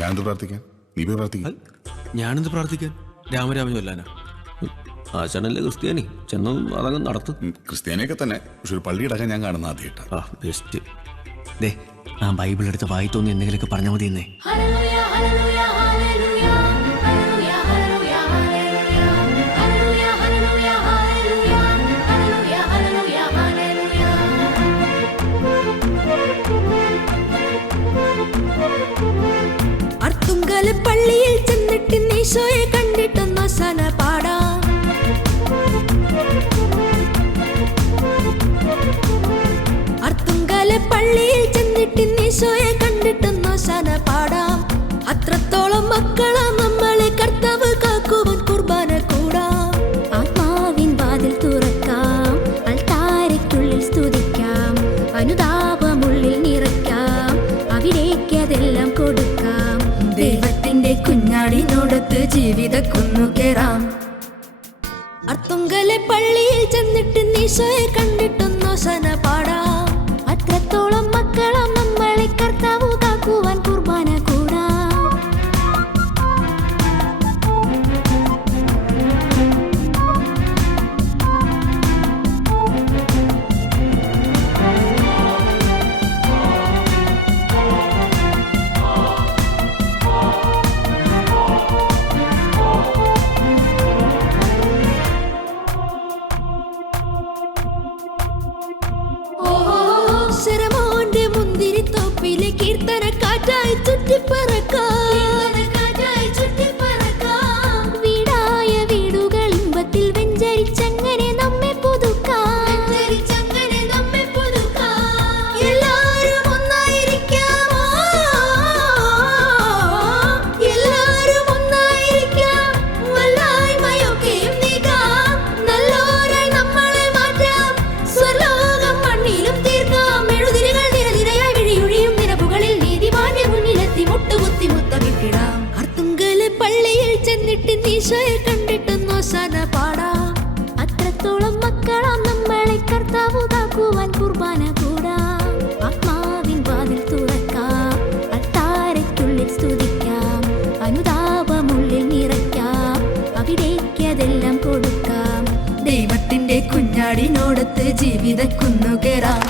ഞാനെന്ത് പ്രാർത്ഥിക്കാൻ? നീ പോയി പ്രാർത്ഥിക്കാൻ. ഞാനെന്ത് പ്രാർത്ഥിക്കാൻ? രാമരാമൻ ചൊല്ലാനാ? ആശാനല്ലേ ക്രിസ്ത്യാനി, ചെന്നും അതങ്ങ് നടത്തും. ക്രിസ്ത്യാനിയൊക്കെ തന്നെ, പക്ഷെ ഒരു പള്ളി ഇടക്കാൻ ഞാൻ കാണുന്ന ആദ്യമായിട്ടാണ്. ആ ബെസ്റ്റ്. ദേ ആ ബൈബിൾ എടുത്ത് വായി തോന്നി എന്തെങ്കിലുമൊക്കെ പറഞ്ഞാൽ മതി എന്നേ. പള്ളിയിൽ ചെന്നിട്ട് ഈശോയെ കണ്ടിട്ടൊന്നു സന പാടാം. അർത്തുങ്കല പള്ളിയിൽ ചെന്നിട്ട് ഈശോയെ കണ്ടിട്ടൊന്നു സന പാടാം. അത്രത്തോളം മക്കളാം നമ്മളെ കർത്താവ് കാക്കുവാൻ കുർബാന കൂടാം. ആത്മാവിൻ വാതിൽ തുറക്കാം, അൾത്താരയ്ക്കുള്ളിൽ സ്തുതിക്കാം, അനുതാപമുള്ളിൽ നിറയ്ക്കാം, അവിടേക്ക് അതെല്ലാം കൊടുക്കാം. ദൈവത്തിന്റെ കുഞ്ഞാടിനോടൊത്ത് ജീവിത കുന്നുകേറാം. അർത്തുങ്കലെ പള്ളിയിൽ ചെന്നിട്ട് ഈശോയെ കണ്ടിട്ടൊന്നു സന പാടാം. അത്രത്തോളം മക്കളാം നമ്മളെ കർത്താവ് കാക്കുവാൻ കുർബാന കൂടാം. ശരമോന്റെ മുന്തിരിത്തോപ്പിലെ കീർത്തന കാറ്റായി ചുറ്റിപ്പറക്കാം. വീടായ വീടുകൾ ഇമ്പത്തിൽ വെഞ്ചരിച്ചങ്ങനെ നമ്മെ പുതുക്കാം. എല്ലാവരും ഒന്നായിരിക്കാമോ? എല്ലാവരും ഒന്നായിരിക്കാം. വല്ലായ്മയൊക്കെയും നീക്കാം. നല്ലോരായി നമ്മളെ മാറ്റാം. സ്വർലോകം മണ്ണിലും തീർക്കാം. എഴുതിരികൾ നിരനിരയായി വിഴിയൊഴിയും നിരപ്പുകളിൽ നീതിമാന്റെ മുന്നിലെത്തി മുട്ടുകുത്തി മുത്തമിട്ടിടാം. അർത്തുങ്കല പള്ളിയിൽ ചെന്നിട്ട് ഈശോയെ കണ്ടിട്ടൊന്നു സന പാടാം. അത്രത്തോളം മക്കളാം നമ്മളെ കർത്താവ് കാക്കുവാൻ കുർബാന കൂടാം. ആത്മാവിൻ വാതിൽ തുറക്കാം, അൾത്താരയ്ക്കുള്ളിൽ സ്തുതിക്കാം, അനുതാപമുള്ളിൽ നിറയ്ക്കാം, അവിടേക്ക് അതെല്ലാം കൊടുക്കാം. ദൈവത്തിന്റെ കുഞ്ഞാടിനോടൊത്ത് ജീവിത കുന്നുകേറാം.